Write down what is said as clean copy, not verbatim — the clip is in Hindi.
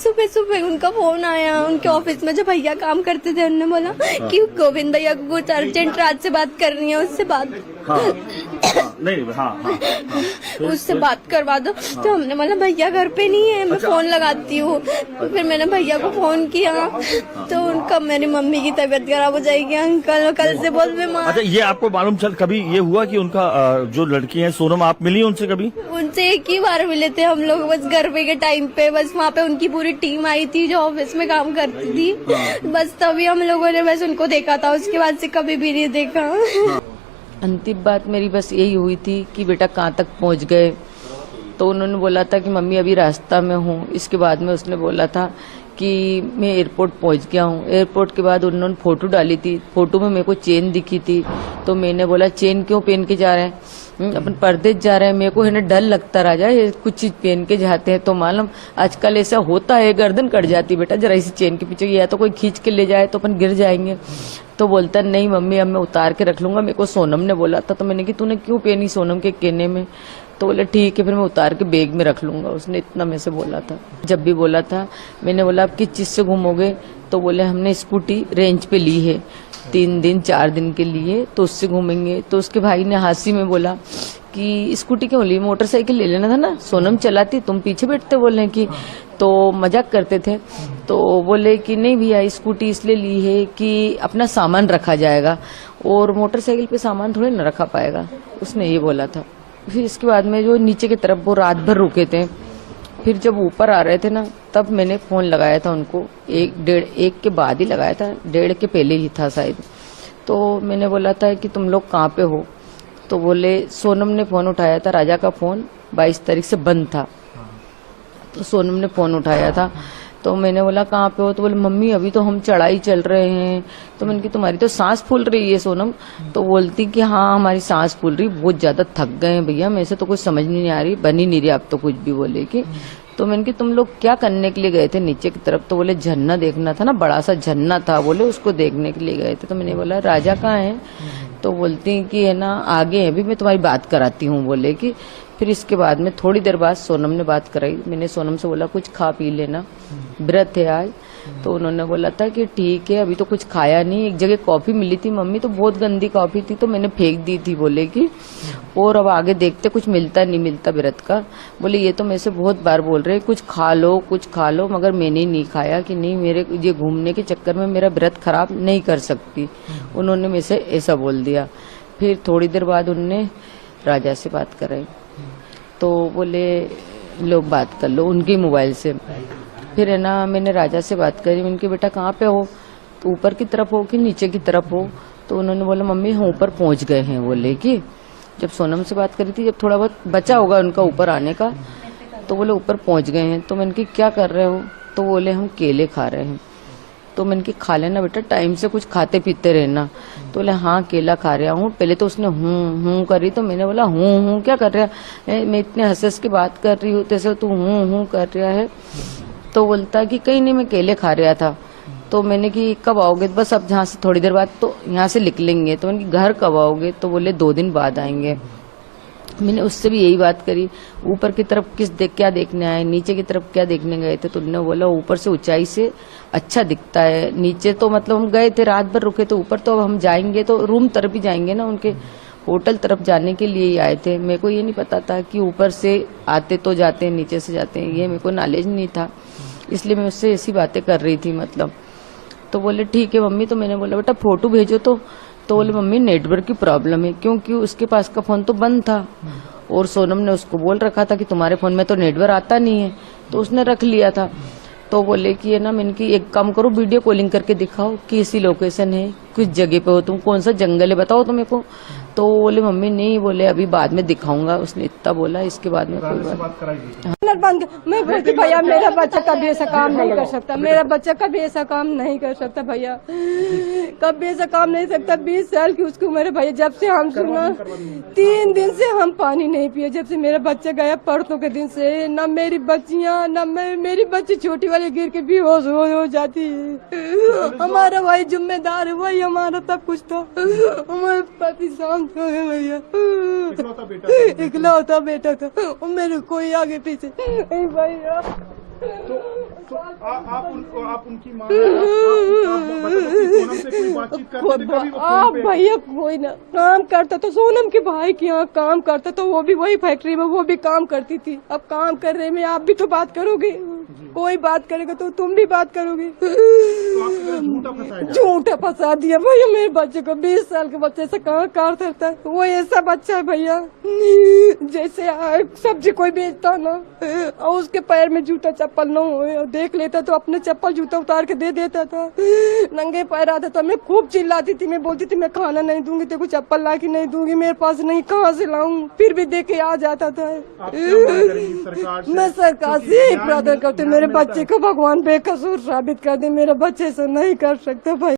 सुबह सुबह उनका फोन आया, उनके ऑफिस में जो भैया काम करते थे उन्होंने बोला कि गोविंद भैया को कुछ अर्जेंट रात से बात करनी है, उससे बात उससे बात करवा दो। तो हमने बोला भैया घर पे नहीं है, मैं फोन लगाती हूँ। तो फिर मैंने भैया को फोन किया तो उनका मेरी मम्मी की तबीयत खराब हो जाएगी अंकल, कल से बहुत बीमार। अच्छा, ये आपको मालूम चल कभी ये हुआ कि उनका जो लड़की है सोनम, आप मिली उनसे कभी? उनसे एक ही बार मिले थे हम लोग, बस गरबे के टाइम पे। बस वहाँ पे उनकी पूरी टीम आई थी जो ऑफिस में काम करती थी, बस तभी हम लोगों ने बस उनको देखा था, उसके बाद से कभी भी नहीं देखा। अंतिम बात मेरी बस यही हुई थी कि बेटा कहाँ तक पहुँच गए। तो उन्होंने बोला था कि मम्मी अभी रास्ता में हूँ। इसके बाद में उसने बोला था कि मैं एयरपोर्ट पहुँच गया हूँ। एयरपोर्ट के बाद उन्होंने फोटो डाली थी, फोटो में मेरे को चेन दिखी थी। तो मैंने बोला चेन क्यों पहन के जा रहे हैं, अपन परदेश जा रहे हैं। मेरे को है ना डर लगता राजा, ये कुछ चीज पहन के जाते हैं तो मालूम आजकल ऐसा होता है, गर्दन कट जाती बेटा जरा इसी चेन के पीछे, या तो कोई खींच के ले जाए तो अपन गिर जाएंगे। तो बोलता नहीं मम्मी अब मैं उतार के रख लूंगा, मेरे को सोनम ने बोला था। तो मैंने कि तूने क्यों पहनी सोनम के कहने में? तो बोले ठीक है फिर मैं उतार के बैग में रख लूंगा। उसने इतना मेरे से बोला था। जब भी बोला था मैंने बोला आप किस चीज से घूमोगे? तो बोले हमने स्कूटी रेंज पे ली है 3 दिन 4 दिन के लिए, तो उससे घूमेंगे। तो उसके भाई ने हंसी में बोला कि स्कूटी क्यों ली, मोटरसाइकिल ले लेना था ना, सोनम चलाती तुम पीछे बैठते। बोले कि तो मजाक करते थे। तो बोले कि नहीं भैया स्कूटी इसलिए ली है कि अपना सामान रखा जाएगा और मोटरसाइकिल पे सामान थोड़े न रखा पाएगा, उसने ये बोला था। फिर इसके बाद में जो नीचे की तरफ वो रात भर रुके थे, फिर जब ऊपर आ रहे थे ना तब मैंने फोन लगाया था उनको, 1 के बाद ही लगाया था, 1:30 के पहले ही था शायद। तो मैंने बोला था कि तुम लोग कहाँ पे हो? तो बोले सोनम ने फोन उठाया था, राजा का फोन 22 तारीख से बंद था। तो सोनम ने फोन उठाया था। तो मैंने बोला कहाँ पे हो? तो बोले मम्मी अभी तो हम चढ़ाई चल रहे हैं। तो मैंने कहा तुम्हारी तो सांस फूल रही है सोनम। तो बोलती कि हाँ हमारी सांस फूल रही, बहुत ज्यादा थक गए हैं भैया, मेरे से तो कुछ समझ नहीं आ रही, बन ही नहीं रही आप तो कुछ भी। बोले कि तो मैंने कि तुम लोग क्या करने के लिए गए थे नीचे की तरफ? तो बोले झरना देखना था ना, बड़ा सा झरना था, बोले उसको देखने के लिए गए थे। तो मैंने बोला राजा कहाँ है? तो बोलती कि है ना आगे है, अभी मैं तुम्हारी बात कराती हूँ। बोले कि फिर इसके बाद में थोड़ी देर बाद सोनम ने बात कराई। मैंने सोनम से बोला कुछ खा पी लेना, व्रत है आज। तो उन्होंने बोला था कि ठीक है अभी तो कुछ खाया नहीं। एक जगह कॉफी मिली थी मम्मी, तो बहुत गंदी कॉफी थी तो मैंने फेंक दी थी। बोले कि और अब आगे देखते कुछ मिलता नहीं मिलता व्रत का। बोले ये तो मेरे से बहुत बार बोल रहे कुछ खा लो कुछ खा लो, मगर मैंने नहीं खाया कि नहीं मेरे ये घूमने के चक्कर में मेरा व्रत खराब नहीं कर सकती। उन्होंने मेरे से ऐसा बोल दिया। फिर थोड़ी देर बाद उनने राजा से बात कराई। तो बोले लोग बात कर लो उनके मोबाइल से। फिर है ना मैंने राजा से बात करी, मैंने कहा बेटा कहाँ पे हो? तो ऊपर की तरफ हो कि नीचे की तरफ हो? तो उन्होंने बोला मम्मी हम ऊपर पहुंच गए हैं। बोले कि जब सोनम से बात करी थी, जब थोड़ा बहुत बचा होगा उनका ऊपर आने का, तो बोले ऊपर पहुंच गए हैं। तो मैंने कहा क्या कर रहे हो? तो बोले हम केले खा रहे हैं। तो मैंने कहा खा लेना बेटा, टाइम से कुछ खाते पीते रहना। तो बोले हाँ केला खा रहा हूँ। पहले तो उसने हूँ करी, तो मैंने बोला हूँ क्या कर रहा है, मैं इतने हंस के बात कर रही हूँ तैसे तू हूँ कर रहा है। तो बोलता कि कहीं नहीं मैं केले खा रहा था। तो मैंने कि कब आओगे? बस अब जहाँ से थोड़ी देर बाद तो यहाँ से निकलेंगे। तो मैंने घर कब आओगे? तो बोले 2 दिन बाद आएंगे। मैंने उससे भी यही बात करी, ऊपर की तरफ क्या देखने आए, नीचे की तरफ क्या देखने गए थे? तो उन्होंने बोला ऊपर से ऊंचाई से अच्छा दिखता है, नीचे तो मतलब हम गए थे रात भर रुके, तो ऊपर तो अब हम जाएंगे तो रूम तरफ ही जाएंगे ना, उनके होटल तरफ जाने के लिए ही आए थे। मेरे को ये नहीं पता था कि ऊपर से आते तो जाते हैं नीचे से जाते हैं, ये मेरे को नॉलेज नहीं था, इसलिए मैं उससे ऐसी बातें कर रही थी मतलब। तो बोले ठीक है मम्मी। तो मैंने बोला बेटा फोटो भेजो। तो बोले मम्मी नेटवर्क की प्रॉब्लम है, क्योंकि उसके पास का फोन तो बंद था और सोनम ने उसको बोल रखा था कि तुम्हारे फोन में तो नेटवर्क आता नहीं है, तो उसने रख लिया था। तो बोले कि है ना मैंने कि एक काम करो वीडियो कॉलिंग करके दिखाओ कि ऐसी लोकेशन है, किस जगह पे हो तुम, कौन सा जंगल है बताओ तो मेरे को। तो बोले मम्मी नहीं, बोले अभी बाद में दिखाऊंगा, उसने इतना बोला। इसके बाद में कोई बात बंद। मैं बोलती भैया मेरा बच्चा कभी ऐसा काम नहीं कर सकता, मेरा बच्चा कभी ऐसा काम नहीं कर सकता भैया, कभी ऐसा काम नहीं सकता। 20 साल की उसको मेरे भैया, जब से हम सुना 3 दिन से हम पानी नहीं पिए, जब से मेरा बच्चा गया परसों के दिन से, न मेरी बच्चियां न मेरी बच्ची छोटी वाली गिर के बेहोश हो जाती है। हमारा वही जिम्मेदार है, वही हमारा सब कुछ था। हमारे पति शांत हो गए भैया, इकलौता बेटा था और मेरे कोई आगे पीछे भैया। आप उनकी माँ हैं, आप मतलब कि सोनम से कोई बातचीत करते थे कभी वो फोन आप पे? भैया कोई ना काम करता तो सोनम के भाई के यहाँ काम करता तो वो भी वही फैक्ट्री में वो भी काम करती थी। अब काम कर रहे में आप भी तो बात करोगे, कोई बात करेगा तो तुम भी बात करोगे। तो आपके घर झूठा फंसाया जा रहा झूठा फंसा दिया भैया मेरे बच्चे को। 20 साल के बच्चे से कहाँ कार करता है, वो ऐसा बच्चा है भैया जैसे सब्जी कोई बेचता ना और उसके पैर में जूता चप्पल न हो, देख लेता तो अपने चप्पल जूता उतार के दे देता था। नंगे पैर आता था, मैं खूब चिल्लाती थी, मैं बोलती थी मैं खाना नहीं दूंगी, तेरे को चप्पल ला के नहीं दूंगी, मेरे पास नहीं, कहाँ से लाऊं, फिर भी दे के आ जाता था। आप क्या मांग करेंगी सरकार से? मैं सरकार क्योंकि से यही न्याय प्रार्थना करती हूँ, मेरे मिलता है। बच्चे को भगवान बेकसूर साबित कर दे। मेरा बच्चे से नहीं कर सकता भाई।